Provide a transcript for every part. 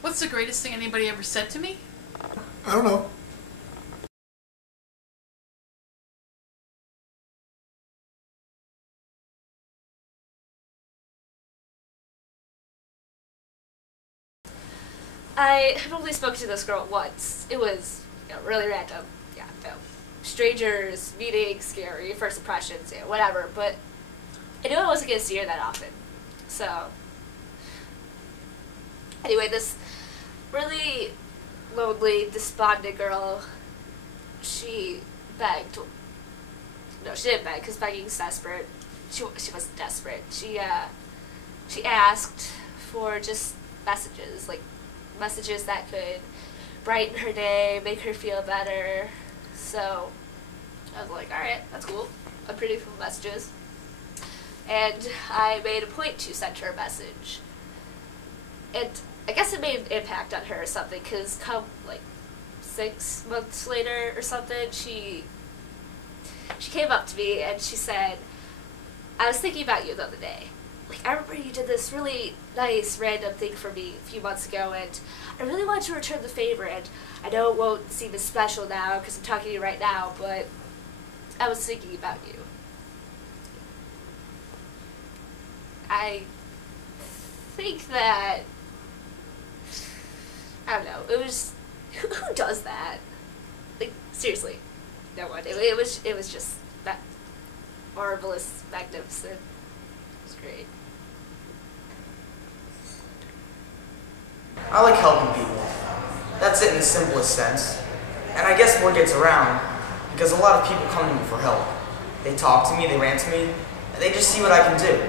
What's the greatest thing anybody ever said to me? I don't know. I have only spoken to this girl once. It was, really random. Yeah, strangers, meetings, scary, first impressions, whatever. But I knew I wasn't going to see her that often. So, anyway, this really lonely, despondent girl, she begged. No, she didn't beg, because begging's desperate. She wasn't desperate. She asked for just messages, like messages that could brighten her day, make her feel better. So I was like, alright, that's cool. I'm pretty cool messages. And I made a point to send her a message. And I guess it made an impact on her or something, because come like 6 months later or something, she came up to me and she said, I was thinking about you the other day. Like, I remember you did this really nice random thing for me a few months ago, and I really want to return the favor, and I know it won't seem as special now because I'm talking to you right now, but I was thinking about you. I think that, I don't know, it was, who does that? Like, seriously, no one. It was just marvelous, magnificent. It was great. I like helping people. That's it in the simplest sense. And I guess word gets around because a lot of people come to me for help. They talk to me, they rant to me, and they just see what I can do.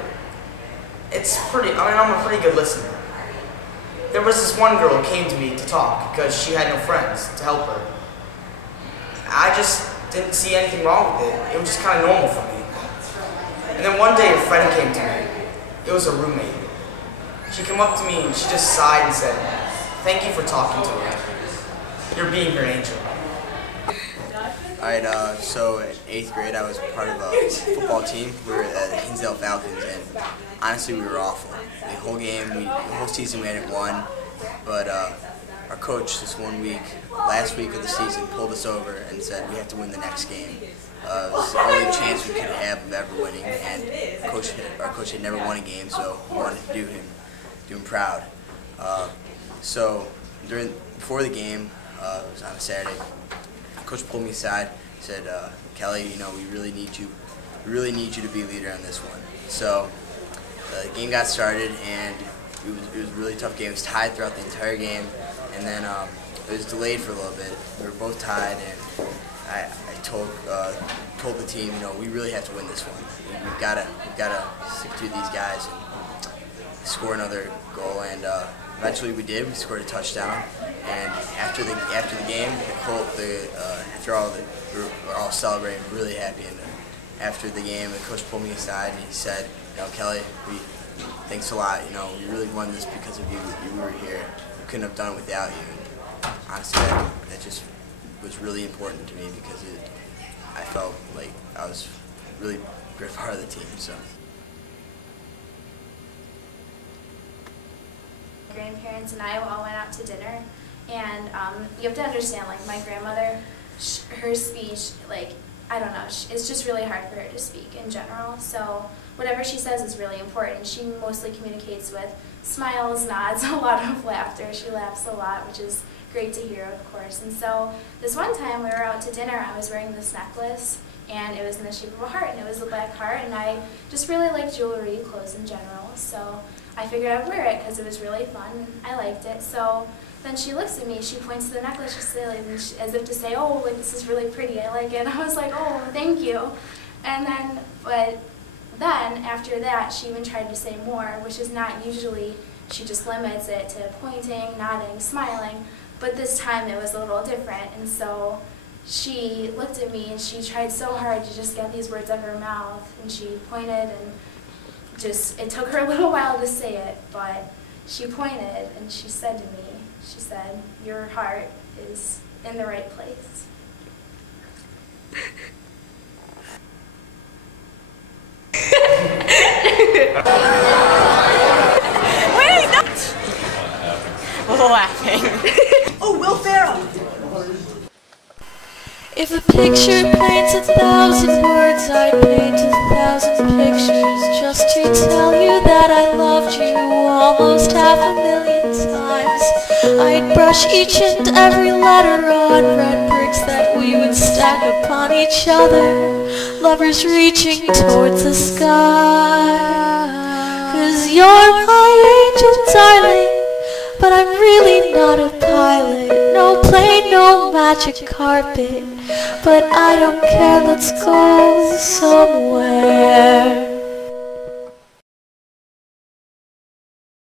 I'm a pretty good listener. There was this one girl who came to me to talk because she had no friends to help her. I just didn't see anything wrong with it. It was just kind of normal for me. And then one day a friend came to me. It was a roommate. She came up to me and she just sighed and said, "Thank you for talking to me. You're being your angel." Alright, so in 8th grade I was part of a football team. We were the Hinsdale Falcons, and honestly we were awful. The whole game, the whole season we hadn't won, but our coach this one week, last week of the season, pulled us over and said we have to win the next game. It was the only chance we could have of ever winning, and our coach had never won a game, so we wanted to do him proud. So before the game, it was on a Saturday. Coach pulled me aside, said, "Kelly, we really need you. We really need you to be a leader on this one." So the game got started, and it was a really tough game. It was tied throughout the entire game, and then it was delayed for a little bit. We were both tied, and I told the team, we really have to win this one. We've got to stick to these guys and score another goal, and eventually we did. We scored a touchdown, and after the game, we were all celebrating, really happy. And after the game, the coach pulled me aside and he said, "Kelly, thanks a lot. We really won this because of you. You were here. We couldn't have done it without you." And honestly, that just was really important to me because I felt like I was really a great part of the team. So. Grandparents and I all went out to dinner, and you have to understand, like, my grandmother, her speech, like, I don't know, it's just really hard for her to speak in general, so whatever she says is really important. She mostly communicates with smiles, nods, a lot of laughter. She laughs a lot, which is great to hear, of course. And so this one time we were out to dinner, I was wearing this necklace, and it was in the shape of a heart, and it was a black heart, and I just really like jewelry, clothes in general, so I figured I'd wear it because it was really fun, and I liked it. So then she looks at me, she points to the necklace, as if to say, "Oh, like, this is really pretty, I like it." And I was like, "Oh, thank you." And then, but then, after that, she even tried to say more, which is not usually, she just limits it to pointing, nodding, smiling, but this time it was a little different, and so she looked at me and she tried so hard to just get these words out of her mouth, and she pointed, and just, it took her a little while to say it, but she pointed and she said to me, she said, "Your heart is in the right place." Wait, no! Laughing. Oh, Will Ferrell! If a picture paints 1,000 words, I'd paint 1,000 pictures just to tell you that I loved you almost 500,000 times. I'd brush each and every letter on red bricks that we would stack upon each other, lovers reaching towards the sky. 'Cause you're my angel, darling, but I'm really not a pilot. No plane, no magic carpet, but I don't care, let's go somewhere.